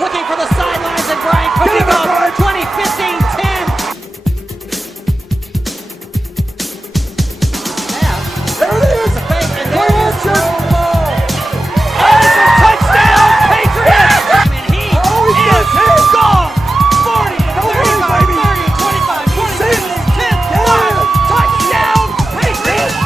looking for the sidelines, and Brian cooking up 20, 15, 10. There it is! It's a fake, and Play there's action! the ball. It's a touchdown, Patriots! And he is gone! 40, 35, 30, 25, 26, 10, 1, touchdown, Patriots!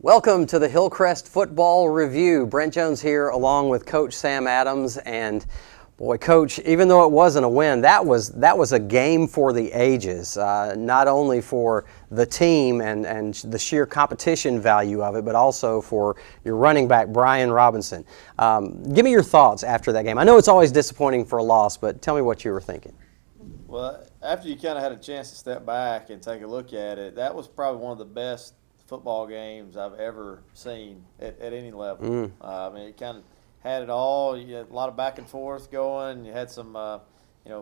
Welcome to the Hillcrest Football Review. Brent Jones here along with Coach Sam Adams. And boy, Coach, even though it wasn't a win, that was a game for the ages, not only for the team and the sheer competition value of it, but also for your running back, Brian Robinson. Give me your thoughts after that game. I know it's always disappointing for a loss, but tell me what you were thinking. Well, after you kind of had a chance to step back and take a look at it, that was probably one of the best football games I've ever seen at any level. I mean, it kind of had it all. You had a lot of back and forth going. You had some,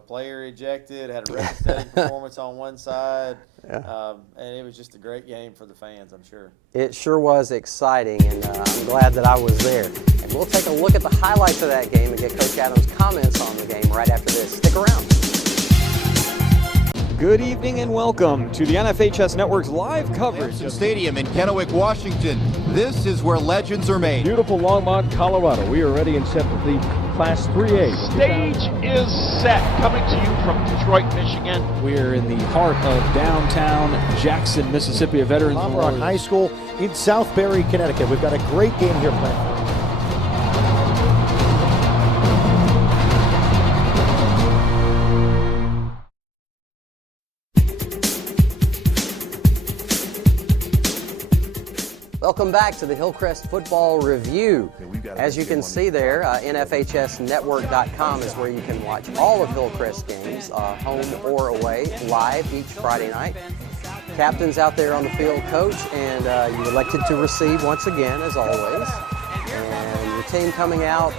player ejected. Had a record-setting performance on one side, and it was just a great game for the fans, I'm sure. It sure was exciting, and I'm glad that I was there. And we'll take a look at the highlights of that game and get Coach Adams' comments on the game right after this. Stick around. Good evening and welcome to the NFHS Network's live coverage of Stadium in Kennewick, Washington. This is where legends are made. Beautiful Longmont, Colorado. We are ready and set with the Class 3A. Stage is set, coming to you from Detroit, Michigan. We're in the heart of downtown Jackson, Mississippi, a Veterans Rock High School in Southbury, Connecticut. We've got a great game here planned. Welcome back to the Hillcrest Football Review. As you can see there, NFHSnetwork.com is where you can watch all of Hillcrest games, home or away, live each Friday night. Captain's out there on the field, Coach, and you elected to receive once again, as always. And your team coming out,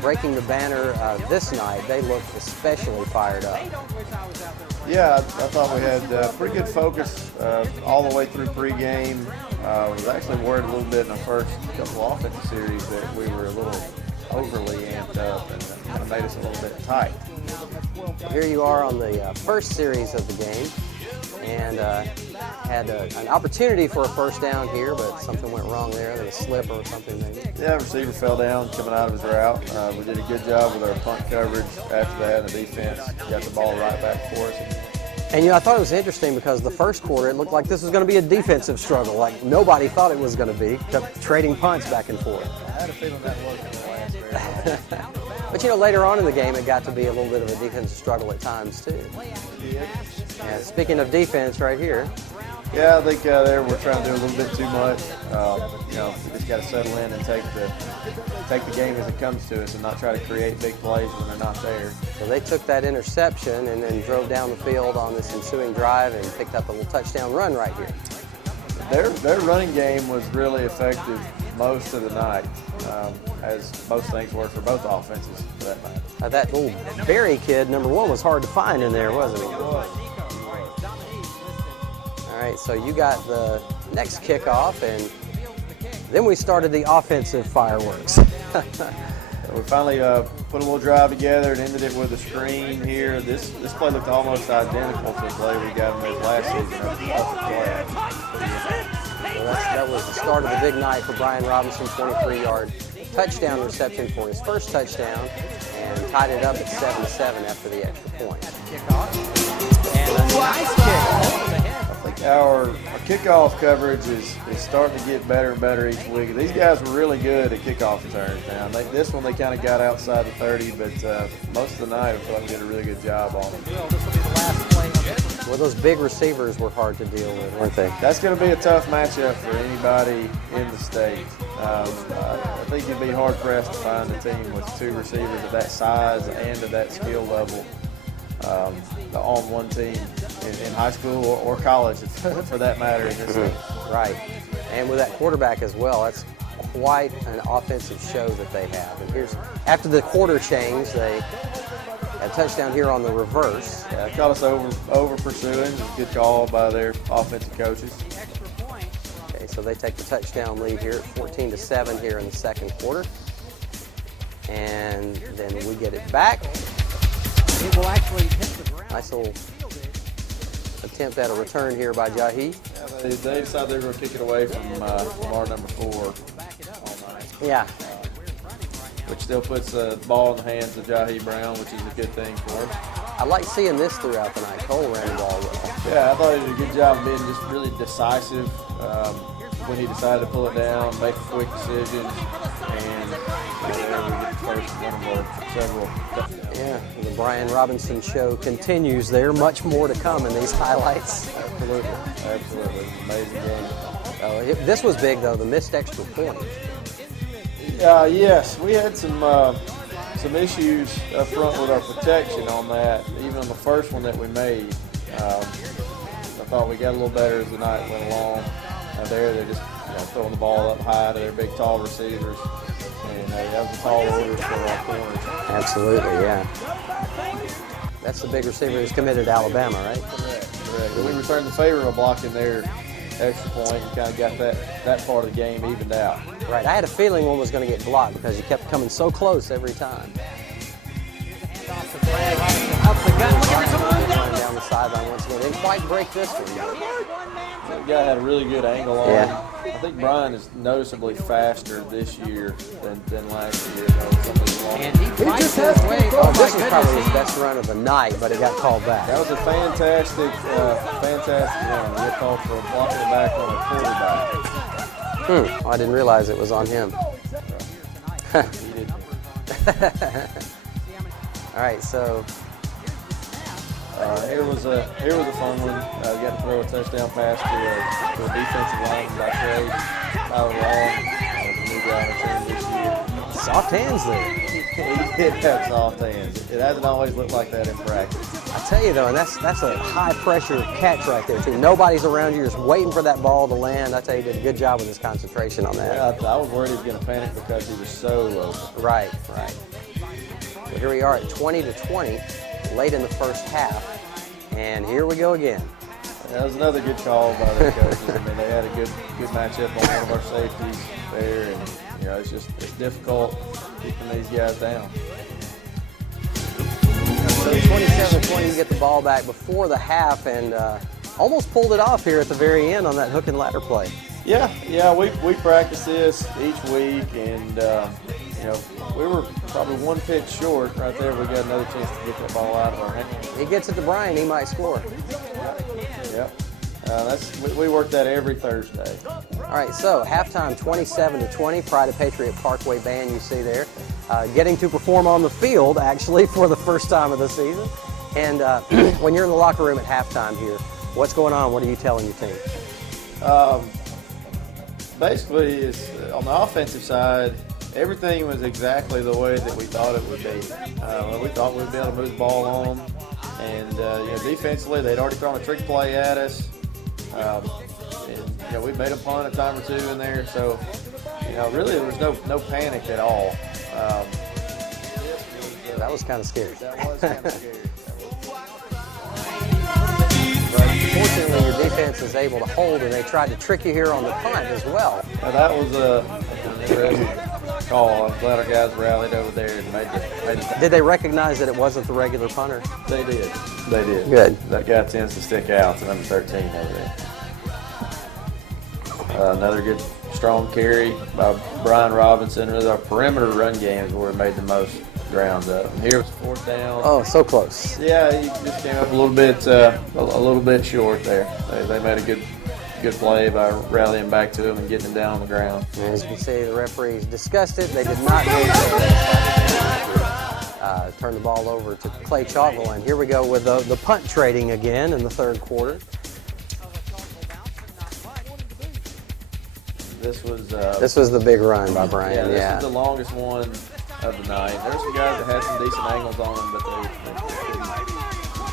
breaking the banner this night, they looked especially fired up. Yeah, I thought we had pretty good focus all the way through pregame. I was actually worried a little bit in the first couple of offensive series that we were a little overly amped up, and that kind of made us a little bit tight. Here you are on the first series of the game, and had an opportunity for a first down here, but something went wrong there. There was a slip or something maybe. Yeah, receiver fell down coming out of his route. We did a good job with our punt coverage after that, and the defense got the ball right back for us. And I thought it was interesting because the first quarter, it looked like this was going to be a defensive struggle. Like nobody thought it was going to be, kept trading punts back and forth. I had a feeling that wasn't going to last very long. But later on in the game, it got to be a little bit of a defensive struggle at times too. Yeah, speaking of defense right here. Yeah, I think there we're trying to do a little bit too much. We just got to settle in and take the game as it comes to us and not try to create big plays when they're not there. So they took that interception and then drove down the field on this ensuing drive and picked up a little touchdown run right here. Their running game was really effective most of the night, as most things were for both offenses for that matter. That little Barry kid, number one, was hard to find in there, wasn't he? All right, so you got the next kickoff, and then we started the offensive fireworks. We finally put a little drive together and ended it with a screen here. This play looked almost identical to the play we got in last season off the play. So that was the start of the big night for Brian Robinson, 23-yard touchdown reception for his first touchdown, and tied it up at 7-7 after the extra point. And a nice kick over the head. I think our kickoff coverage is starting to get better and better each week. These guys were really good at kickoff returns now. This one they kind of got outside the 30, but most of the night I thought we did a really good job on them. This will be the last play. Well, those big receivers were hard to deal with, weren't they? That's going to be a tough matchup for anybody in the state. I think you'd be hard-pressed to find a team with two receivers of that size and of that skill level on one team in high school or college, for that matter. In this Right. And with that quarterback as well, that's quite an offensive show that they have. And here's, after the quarter change, they had a touchdown here on the reverse. Yeah, caught us over pursuing. Good call by their offensive coaches. Okay, So they take the touchdown lead here at 14-7 here in the second quarter. And then we get it back. It will actually hit the ground. Nice little attempt at a return here by Jahi. Yeah, they decided they were going to kick it away from our number 4. Yeah. Which still puts the ball in the hands of Jahi Brown, which is a good thing for us. I like seeing this throughout the night. Cole ran the ball well. Yeah, I thought he did a good job of being just really decisive when he decided to pull it down, make quick decisions, and we get the first one of our several touchdowns. Yeah, the Brian Robinson show continues. There much more to come in these highlights. Absolutely. Absolutely. Amazing game. This was big, though, the missed extra point. Yes, we had some issues up front with our protection on that, even on the first one that we made. I thought we got a little better as the night went along. They're just throwing the ball up high to their big, tall receivers, and that was a tall order for our corners. Absolutely, yeah. That's the big receiver who's committed to Alabama, right? Correct. We returned the favor of blocking their extra point and kind of got that part of the game evened out. Right, I had a feeling one was going to get blocked because he kept coming so close every time. Up the gut. Look at Simone Down the sideline once again. Didn't quite break this one. The guy had a really good angle on him. Yeah. I think Brian is noticeably faster this year than last year. And he fights his way. Oh, my this was probably his goodness. best run of the night, but it got called back. That was a fantastic run. He got called for blocking it back on a quarterback. Oh, I didn't realize it was on him. He did. All right, so Here was a fun one. We got to throw a touchdown pass to a defensive lineman by trade. Tyler Long, the new guy on the team this year. soft hands there. He did have soft hands. It hasn't always looked like that in practice. I tell you though, and that's a high pressure catch right there too. Nobody's around you, just waiting for that ball to land. I tell you, he did a good job with his concentration on that. Yeah, I was worried he was going to panic because he was so open. Right. So here we are at 20-20, late in the first half, and here we go again. That was another good call by their coaches. I mean, they had a good matchup on one of our safeties there, and it's difficult keeping these guys down. So 27-20, you get the ball back before the half, and almost pulled it off here at the very end on that hook and ladder play. Yeah, we practice this each week, and we were probably one pitch short right there. We got another chance to get that ball out of our hands. He gets it to Brian, he might score. Yep. We work that every Thursday. All right, so halftime 27-20, Pride of Patriot Parkway band you see there. Getting to perform on the field, actually, for the first time of the season. And when you're in the locker room at halftime here, what's going on? What are you telling your team? Basically, it's, on the offensive side, everything was exactly the way that we thought it would be. We thought we'd be able to move the ball on. And defensively, they'd already thrown a trick play at us. We made a punt a time or two in there. So, really there was no panic at all. That was kind of scary. That was kind of scary. But fortunately, your defense is able to hold, and they tried to trick you here on the punt as well. That was an interesting call. I'm glad our guys rallied over there and made it. Did they recognize that it wasn't the regular punter? They did. Good. That guy tends to stick out to number 13 over there. Another good, strong carry by Brian Robinson. Really, our perimeter run game is where we made the most ground up. And here was fourth down. Oh, so close. Yeah, he just came up a little bit short there. They made a good play by rallying back to him and getting him down on the ground. And as you can see, the referees discussed it. They did not turn the ball over to Clay-Chalkville. And here we go with the punt trading again in the third quarter. This was the big run by Brian. This was the longest one of the night. There's some guys that had some decent angles on him, but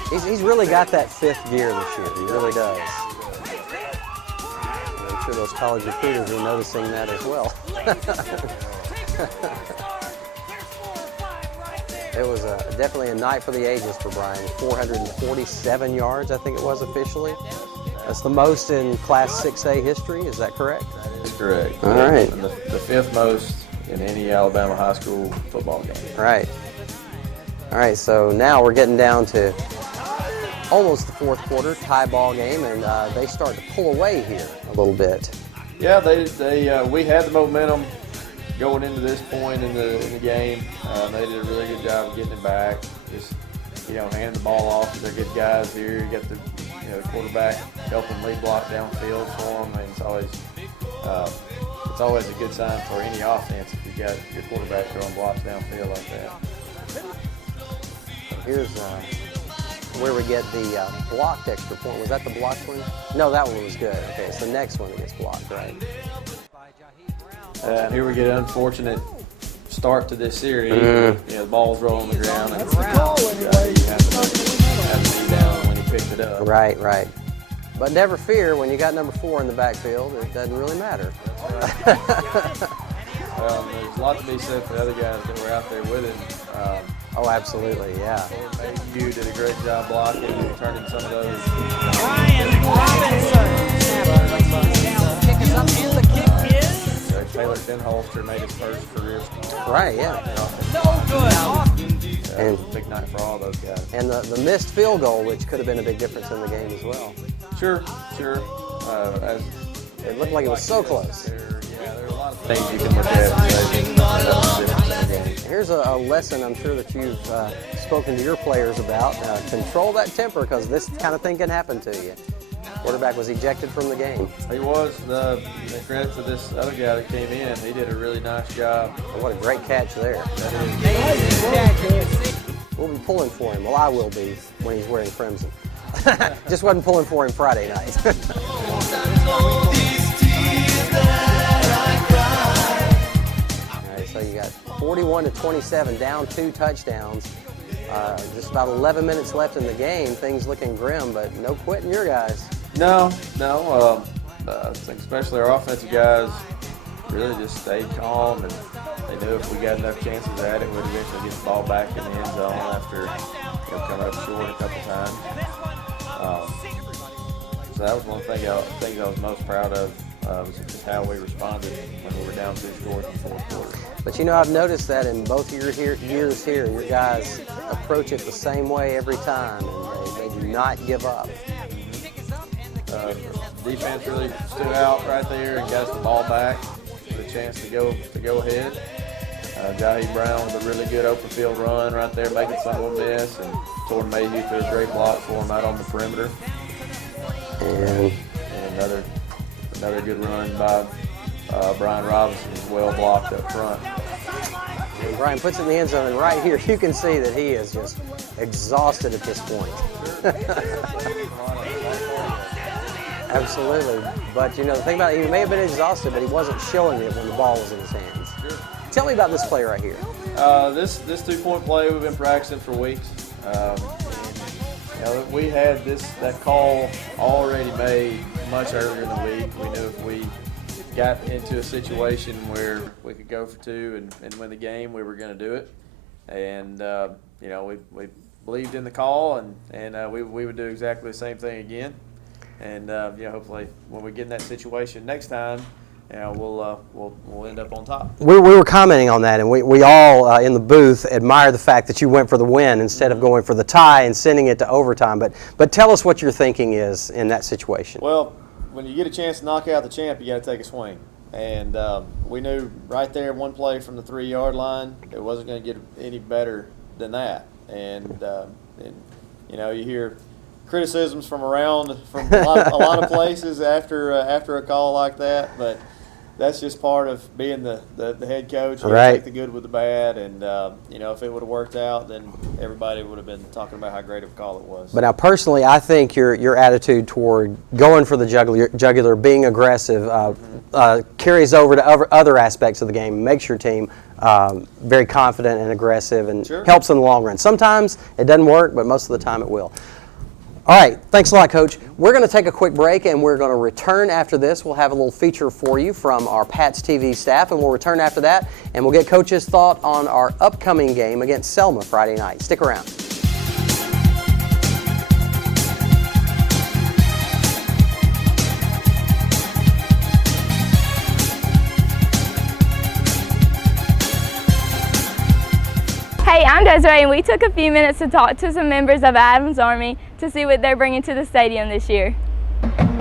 they He's really got that fifth gear this year. He really does. I'm sure those college recruiters are noticing that as well. It was definitely a night for the ages for Brian. 447 yards, I think it was officially. That's the most in Class 6A history, is that correct? That is correct. All right. And the fifth most in any Alabama high school football game. Right. All right, so now we're getting down to almost the fourth quarter, tie ball game, and they start to pull away here a little bit. Yeah, we had the momentum going into this point in the game. They did a really good job of getting it back. Just hand the ball off. They're good guys here. You got the quarterback helping lead block downfield for them, and it's always a good sign for any offense if you got your quarterback throwing blocks downfield like that. Here's where we get the blocked extra point. Was that the blocked one? No, that one was good. Okay, it's the next one that gets blocked, right? And here we get an unfortunate start to this series. The ball's rolling on the ground, and you have to be down when he picked it up. Right, right. But never fear, when you got number 4 in the backfield, it doesn't really matter. There's a lot to be said for the other guys that were out there with him. Oh, absolutely, yeah. You did a great job blocking and returning some of those. Brian Robinson. Kick is up, and the kick is Taylor Finholster made his first career. Right, yeah. no good. And big night for all those guys. And the missed field goal, which could have been a big difference in the game as well. Sure. It looked like it was so close. There are a lot of things you can look at and say that was a difference in the game. Here's a lesson I'm sure that you've spoken to your players about. Control that temper, because this kind of thing can happen to you. Quarterback was ejected from the game. He was. The credit to this other guy that came in. He did a really nice job. What a great catch there. We'll be pulling for him. Well, I will be when he's wearing crimson. Just wasn't pulling for him Friday night. All right, so you got 41-27, down 2 touchdowns. Just about 11 minutes left in the game. Things looking grim, but no quitting your guys. No. I think especially our offensive guys really just stayed calm, and they knew if we got enough chances at it, we'd eventually get the ball back in the end zone after coming up short a couple times. So that was one thing I was most proud of, was just how we responded when we were down 2 scores in the fourth quarter. But I've noticed that in both your years here, your guys approach it the same way every time, and they do not give up. Defense really stood out right there and got us the ball back with a chance to go ahead. Jahi Brown with a really good open field run right there, making someone miss, and Torrin Mayhew threw a great block for him out on the perimeter. And another good run by Brian Robinson, well blocked up front. And Brian puts it in the end zone, and right here you can see that he is just exhausted at this point. Absolutely. But the thing about it, he may have been exhausted, but he wasn't showing it when the ball was in his hands. Sure. Tell me about this play right here. This 2-point play we've been practicing for weeks. We had that call already made much earlier in the week. We knew if we got into a situation where we could go for 2 and win the game, we were going to do it. And we believed in the call, and we would do exactly the same thing again. And hopefully when we get in that situation next time, we'll end up on top. We were commenting on that, and we all in the booth admire the fact that you went for the win instead of going for the tie and sending it to overtime. But tell us what your thinking is in that situation. Well, when you get a chance to knock out the champ, you got to take a swing. And we knew right there, one play from the 3-yard line, it wasn't going to get any better than that. And you hear criticisms from a lot of places after a call like that, but that's just part of being the head coach. You right. Take the good with the bad, and if it would have worked out, then everybody would have been talking about how great of a call it was. But now, personally, I think your attitude toward going for the jugular, being aggressive, carries over to other aspects of the game, makes your team very confident and aggressive, and sure. helps in the long run. Sometimes it doesn't work, but most of the time it will. All right, thanks a lot, Coach. We're going to take a quick break, and we're going to return after this. We'll have a little feature for you from our Pats TV staff, and we'll return after that, and we'll get Coach's thought on our upcoming game against Selma Friday night. Stick around. Hey, I'm Desiree, and we took a few minutes to talk to some members of Adams Army to see what they're bringing to the stadium this year.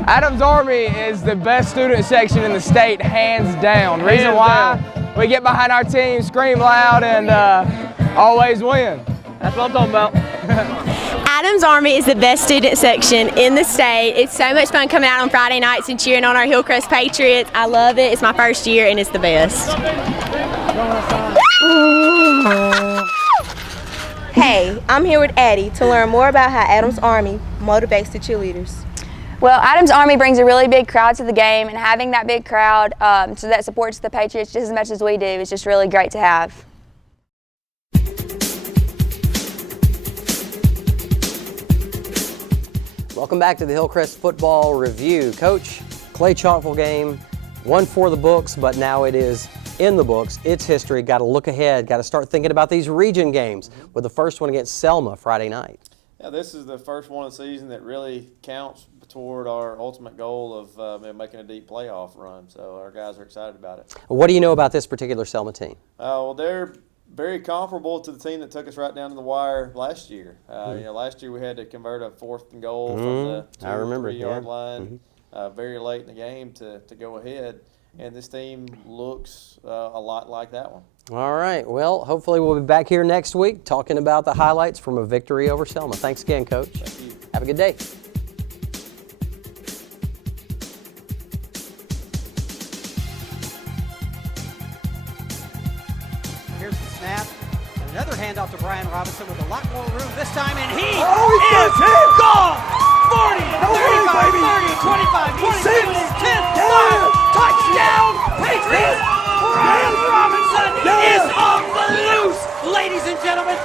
Adams Army is the best student section in the state, hands down. Reason why? We get behind our team, scream loud, and always win. That's what I'm talking about. Adams Army is the best student section in the state. It's so much fun coming out on Friday nights and cheering on our Hillcrest Patriots. I love it. It's my first year, and it's the best. Hey, I'm here with Addie to learn more about how Adams Army motivates the cheerleaders. Well, Adams Army brings a really big crowd to the game, and having that big crowd so that supports the Patriots just as much as we do is just really great to have. Welcome back to the Hillcrest Football Review. Coach, Clay-Chalkville game, one for the books, but now it is in the books. It's history. Got to look ahead. Got to start thinking about these region games with the first one against Selma Friday night. Yeah, this is the first one of the season that really counts toward our ultimate goal of making a deep playoff run. So our guys are excited about it. What do you know about this particular Selma team? Well, they're very comparable to the team that took us right down to the wire last year. You know, last year we had to convert a 4th and goal from the 2 or 3 yard line very late in the game to go ahead. And this team looks a lot like that one. All right. Well, hopefully we'll be back here next week talking about the highlights from a victory over Selma. Thanks again, Coach. Thank you. Have a good day. Here's the snap. And another handoff to Brian Robinson with a lot more room this time, and he is gone! 40, 35, 30, 25, 26, 10, 5, touchdown, Patriots! Brian Robinson is on the loose, ladies and gentlemen.